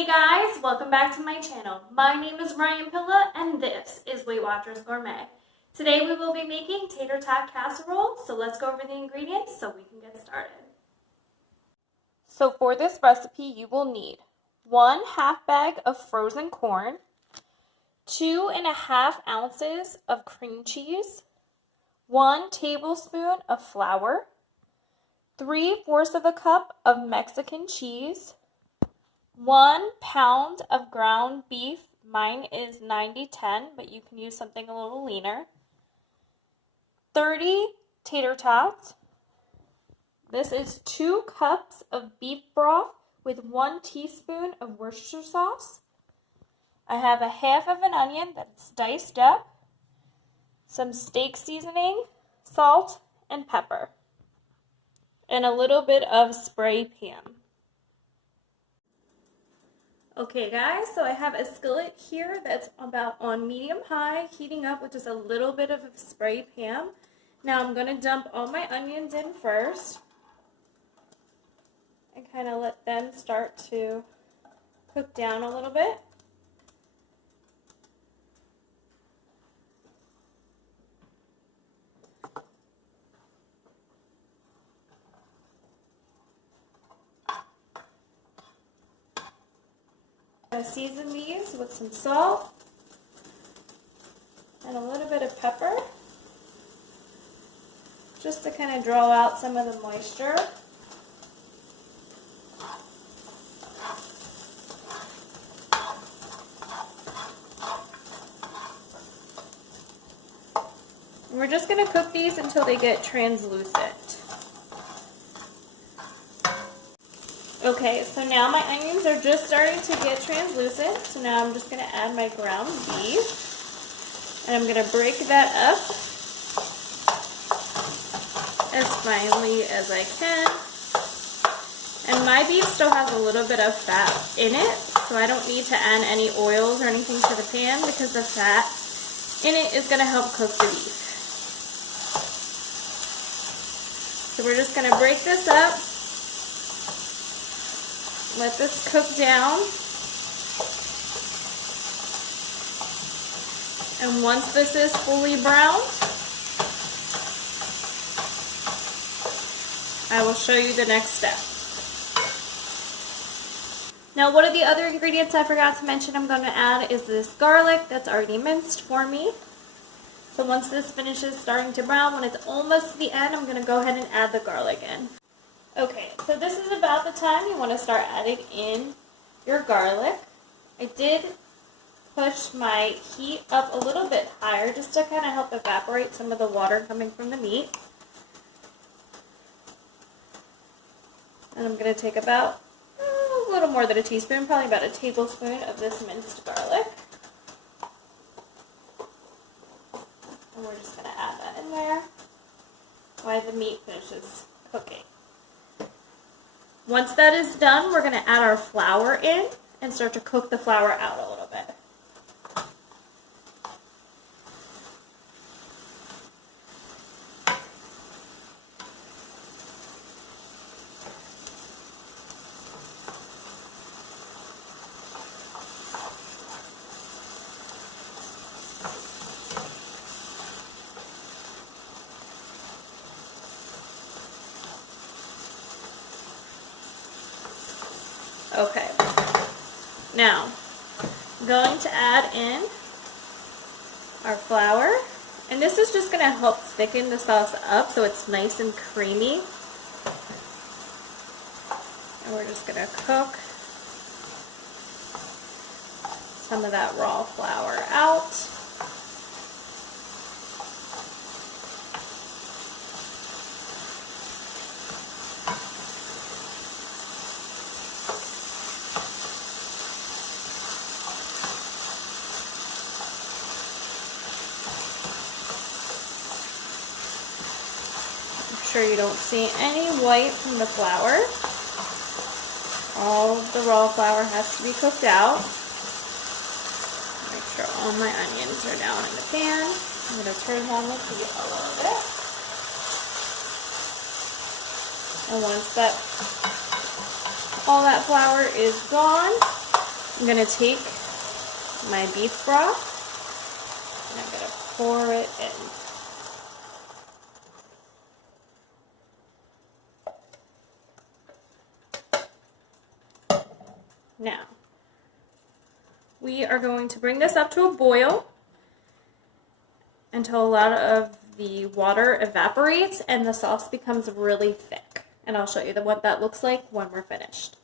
Hey guys, welcome back to my channel. My name is Ryan Pilla and this is Weight Watchers Gourmet. Today we will be making tater tot casserole, so let's go over the ingredients so we can get started. So for this recipe you will need 1/2 bag of frozen corn, 2.5 ounces of cream cheese, 1 tablespoon of flour, 3/4 of a cup of Mexican cheese, 1 pound of ground beef. Mine is 90/10, but you can use something a little leaner. 30 tater tots. This is 2 cups of beef broth with 1 teaspoon of Worcestershire sauce. I have 1/2 of an onion that's diced up, some steak seasoning, salt, and pepper, and a little bit of spray pan. Okay guys, so I have a skillet here that's about on medium-high, heating up with just a little bit of spray pan. Now I'm going to dump all my onions in first and kind of let them start to cook down a little bit. I'm going to season these with some salt and a little bit of pepper, just to kind of draw out some of the moisture. And we're just going to cook these until they get translucent. Okay, so now my onions are just starting to get translucent, so now I'm just going to add my ground beef, and I'm going to break that up as finely as I can. And my beef still has a little bit of fat in it, so I don't need to add any oils or anything to the pan because the fat in it is going to help cook the beef. So we're just going to break this up. Let this cook down, and once this is fully browned, I will show you the next step. Now, one of the other ingredients I forgot to mention I'm going to add is this garlic that's already minced for me. So once this finishes starting to brown, when it's almost to the end, I'm going to go ahead and add the garlic in. Okay, so this is about the time you want to start adding in your garlic. I did push my heat up a little bit higher just to kind of help evaporate some of the water coming from the meat. And I'm going to take about a little more than a teaspoon, probably about a tablespoon of this minced garlic. And we're just going to add that in there while the meat finishes cooking. Once that is done, we're going to add our flour in and start to cook the flour out a little bit. Okay, now I'm going to add in our flour, and this is just going to help thicken the sauce up so it's nice and creamy. And we're just going to cook some of that raw flour out. Sure you don't see any white from the flour. All the raw flour has to be cooked out. Make sure all my onions are down in the pan. I'm going to turn on the heat a little bit. And once all that flour is gone, I'm going to take my beef broth and I'm going to pour it in. Now, we are going to bring this up to a boil until a lot of the water evaporates and the sauce becomes really thick. And I'll show you what that looks like when we're finished.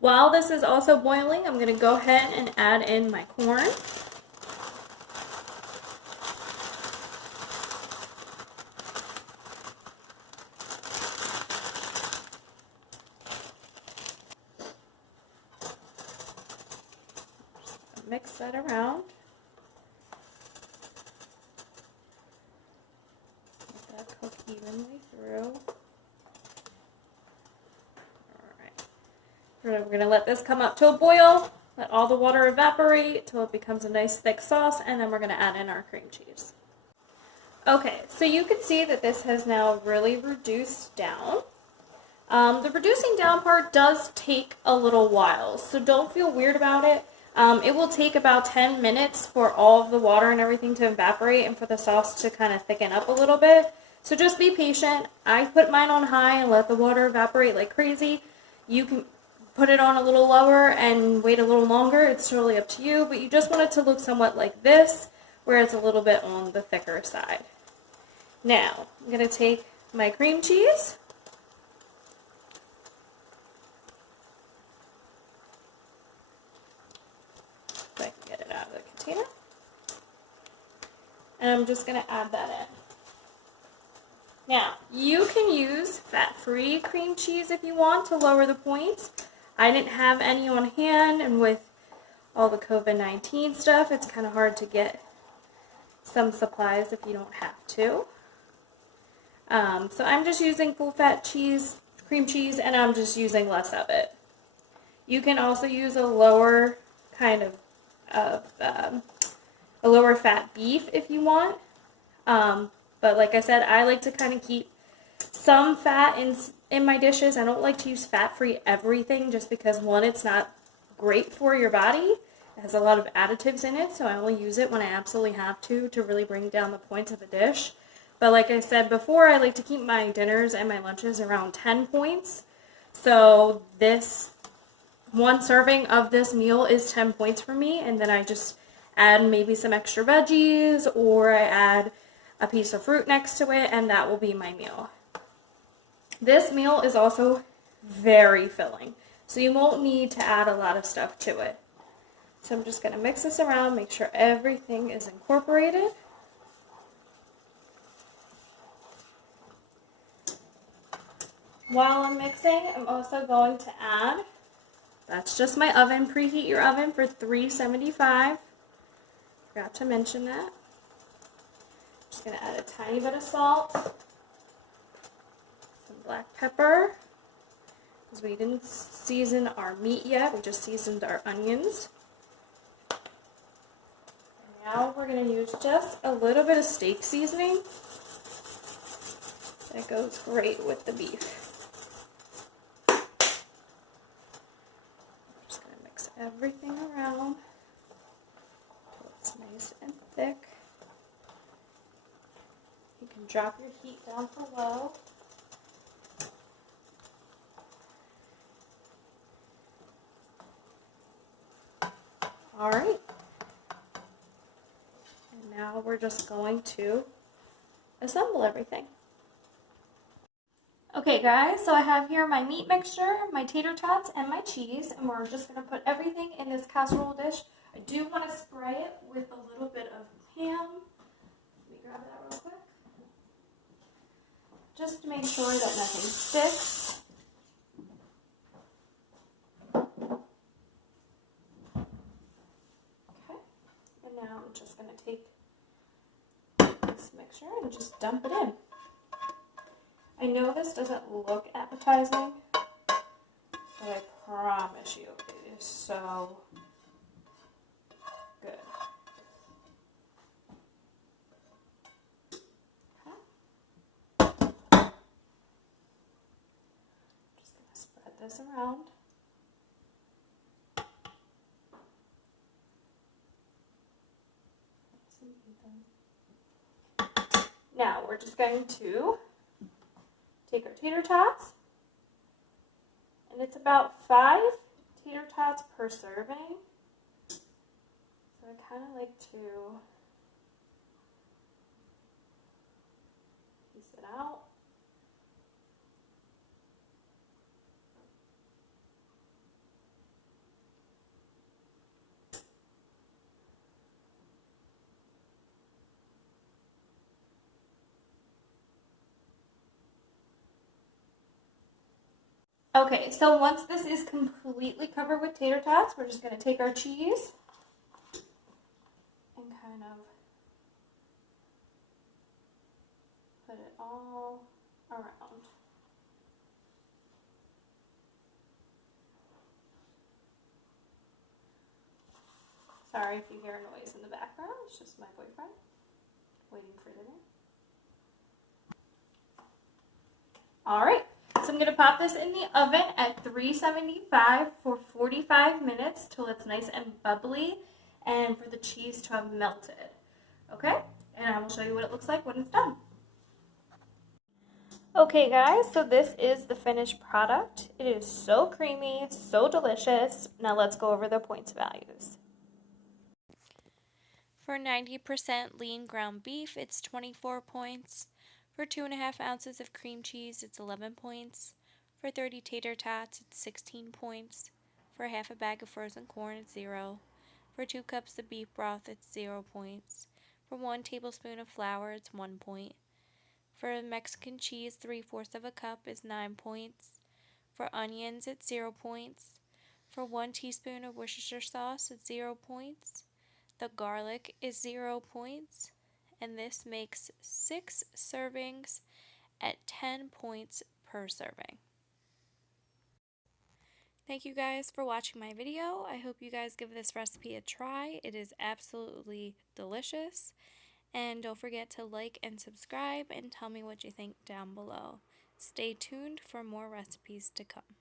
While this is also boiling, I'm going to go ahead and add in my corn. Mix that around. Let that cook evenly through. Alright. We're going to let this come up to a boil, let all the water evaporate till it becomes a nice thick sauce, and then we're going to add in our cream cheese. Okay, so you can see that this has now really reduced down. The reducing down part does take a little while, so don't feel weird about it. It will take about 10 minutes for all of the water and everything to evaporate and for the sauce to kind of thicken up a little bit. So just be patient. I put mine on high and let the water evaporate like crazy. You can put it on a little lower and wait a little longer. It's totally up to you, but you just want it to look somewhat like this, where it's a little bit on the thicker side. Now, I'm going to take my cream cheese. So I can get it out of the container. And I'm just going to add that in. Now, you can use fat-free cream cheese if you want to lower the points. I didn't have any on hand, and with all the COVID-19 stuff, it's kind of hard to get some supplies if you don't have to. So I'm just using full-fat cheese, cream cheese, and I'm just using less of it. You can also use a lower kind of a lower fat beef if you want. But like I said, I like to kind of keep some fat in my dishes. I don't like to use fat-free everything just because, one, it's not great for your body. It has a lot of additives in it, so I only use it when I absolutely have to really bring down the points of a dish. But like I said before, I like to keep my dinners and my lunches around 10 points. So this one serving of this meal is 10 points for me, and then I just add maybe some extra veggies, or I add a piece of fruit next to it, and that will be my meal. This meal is also very filling, so you won't need to add a lot of stuff to it. So I'm just going to mix this around, make sure everything is incorporated. While I'm mixing, I'm also going to add, that's just my oven. Preheat your oven for 375. Forgot to mention that. Just going to add a tiny bit of salt, some black pepper, because we didn't season our meat yet, we just seasoned our onions. And now we're going to use just a little bit of steak seasoning. That goes great with the beef. Just going to mix everything around until it's nice and thick. You can drop your heat down for low. Alright. And now we're just going to assemble everything. Okay guys, so I have here my meat mixture, my tater tots, and my cheese, and we're just going to put everything in this casserole dish. I do want to spray it with a little bit of ham. Let me grab that real quick. Just to make sure that nothing sticks. Okay, and now I'm just going to take this mixture and just dump it in. I know this doesn't look appetizing, but I promise you it is so good. Just going to spread this around. Now we're just going to take our tater tots, and it's about 5 tater tots per serving. So I kind of like to piece it out. Okay, so once this is completely covered with tater tots, we're just going to take our cheese and kind of put it all around. Sorry if you hear a noise in the background, it's just my boyfriend waiting for dinner. Alright, so I'm going to pop this in the oven at 375 for 45 minutes till it's nice and bubbly and for the cheese to have melted. Okay, and I will show you what it looks like when it's done. Okay guys, so this is the finished product. It is so creamy, so delicious. Now let's go over the points values. For 90% lean ground beef, it's 24 points. For 2.5 ounces of cream cheese, it's 11 points. For 30 tater tots, it's 16 points. For half a bag of frozen corn, it's 0. For 2 cups of beef broth, it's 0 points. For 1 tablespoon of flour, it's 1 point. For Mexican cheese, 3/4 of a cup is 9 points. For onions, it's 0 points. For 1 teaspoon of Worcestershire sauce, it's 0 points. The garlic is 0 points, and this makes 6 servings at 10 points per serving. Thank you guys for watching my video. I hope you guys give this recipe a try. It is absolutely delicious. And don't forget to like and subscribe and tell me what you think down below. Stay tuned for more recipes to come.